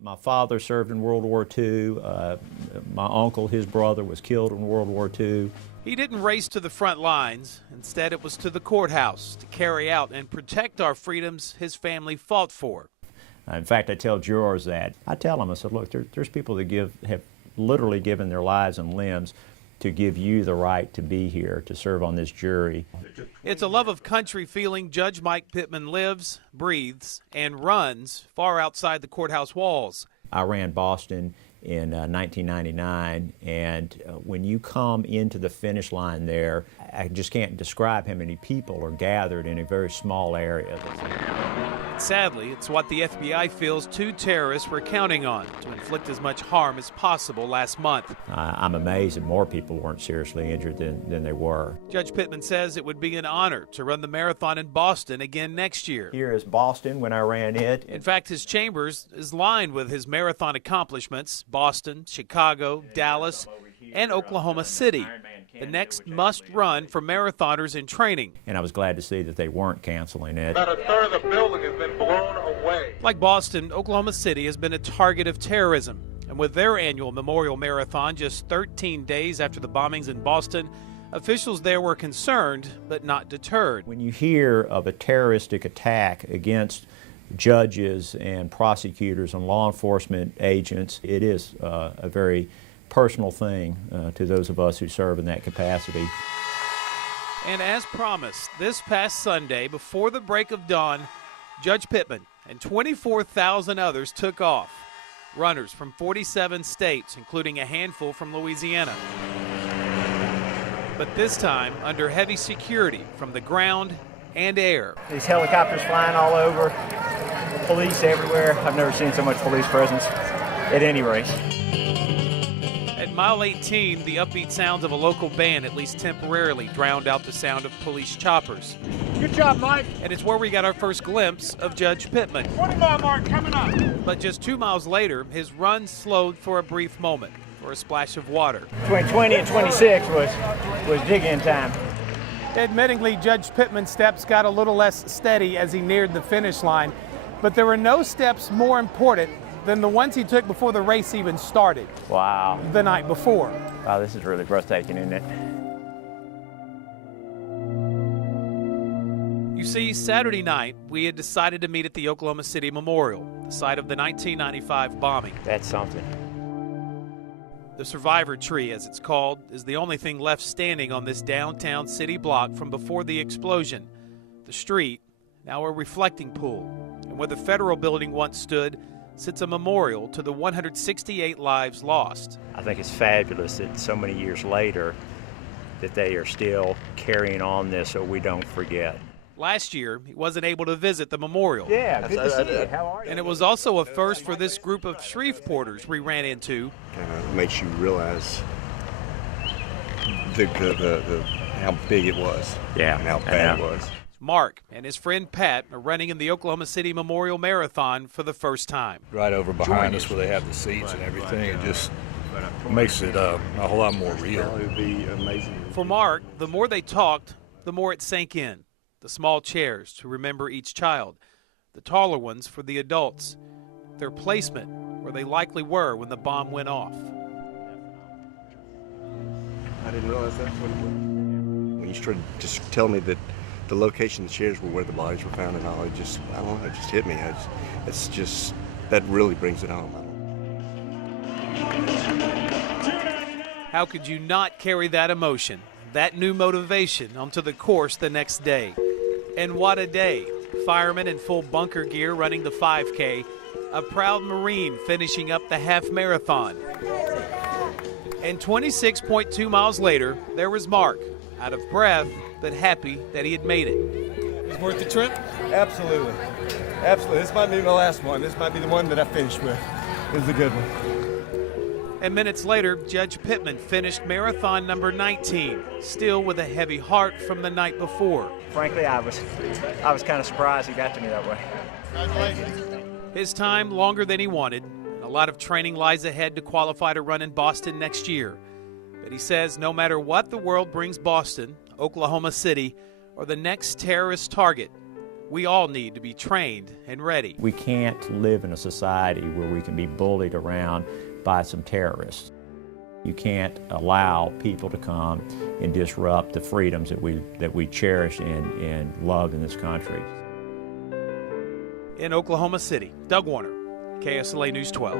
My father served in World War II. My uncle, his brother, was killed in World War II. He didn't race to the front lines. Instead, it was to the courthouse to carry out and protect our freedoms his family fought for. In fact, I tell jurors that. I tell them, I said, look, there's people that have literally given their lives and limbs to give you the right to be here, to serve on this jury. It's a love of country feeling Judge Mike Pittman lives, breathes, and runs far outside the courthouse walls. I ran Boston in 1999, and when you come into the finish line there, I just can't describe how many people are gathered in a very small area. Sadly, it's what the FBI feels two terrorists were counting on to inflict as much harm as possible last month. I'm amazed that more people weren't seriously injured than they were. Judge Pittman says it would be an honor to run the marathon in Boston again next year. Here is Boston when I ran it. In fact, his chambers is lined with his marathon accomplishments: Boston, Chicago, Dallas, and Oklahoma City. The next must-run for marathoners in training. And I was glad to see that they weren't canceling it. About a third of the building has been blown away. Like Boston, Oklahoma City has been a target of terrorism. And with their annual memorial marathon just 13 days after the bombings in Boston, officials there were concerned but not deterred. When you hear of a terroristic attack against judges and prosecutors and law enforcement agents, it is a very personal thing to those of us who serve in that capacity. And as promised, this past Sunday, before the break of dawn, Judge Pittman and 24,000 others took off. Runners from 47 states, including a handful from Louisiana. But this time, under heavy security from the ground and air. These helicopters flying all over, police everywhere. I've never seen so much police presence at any race. At mile 18, the upbeat sounds of a local band at least temporarily drowned out the sound of police choppers. Good job, Mike. And it's where we got our first glimpse of Judge Pittman. 20-mile mark coming up. But just 2 miles later, his run slowed for a brief moment, for a splash of water. Between 20 and 26 was dig-in time. Admittingly, Judge Pittman's steps got a little less steady as he neared the finish line, but there were no steps more important than the ones he took before the race even started. Wow. The night before. Wow, this is really breathtaking, isn't it? You see, Saturday night, we had decided to meet at the Oklahoma City Memorial, the site of the 1995 bombing. That's something. The survivor tree, as it's called, is the only thing left standing on this downtown city block from before the explosion. The street, now a reflecting pool, and where the federal building once stood, sits a memorial to the 168 lives lost. I think it's fabulous that so many years later that they are still carrying on this so we don't forget. Last year, he wasn't able to visit the memorial. Yeah, good to see you. How are you? And it was also a first for this group of Shreveporters we ran into. Kind of makes you realize the how big it was, Yeah, and how bad it was. Mark and his friend Pat are running in the Oklahoma City Memorial Marathon for the first time. Right over behind us where they have the seats and everything, it just makes it a whole lot more real. It would be amazing. For Mark, the more they talked, the more it sank in. The small chairs to remember each child, the taller ones for the adults, their placement where they likely were when the bomb went off. I didn't realize that's what it was. When you started just telling me that the location of the chairs were where the bodies were found and all, I don't know, it just hit me. It's just, that really brings it home. How could you not carry that emotion, that new motivation onto the course the next day? And what a day. Firemen in full bunker gear running the 5K, a proud Marine finishing up the half marathon. And 26.2 miles later, there was Mark, out of breath, but happy that he had made it. Is it worth the trip? Absolutely. Absolutely. This might be the last one. This might be the one that I finished with. It was a good one. And minutes later, Judge Pittman finished marathon number 19, still with a heavy heart from the night before. Frankly, I was kind of surprised he got to me that way. His time longer than he wanted. A lot of training lies ahead to qualify to run in Boston next year. But he says no matter what the world brings Boston, Oklahoma City, or the next terrorist target, We all need to be trained and ready. We can't live in a society where we can be bullied around by some terrorists. You can't allow people to come and disrupt the freedoms that we cherish and love in this country. In Oklahoma City, Doug Warner, KSLA News 12.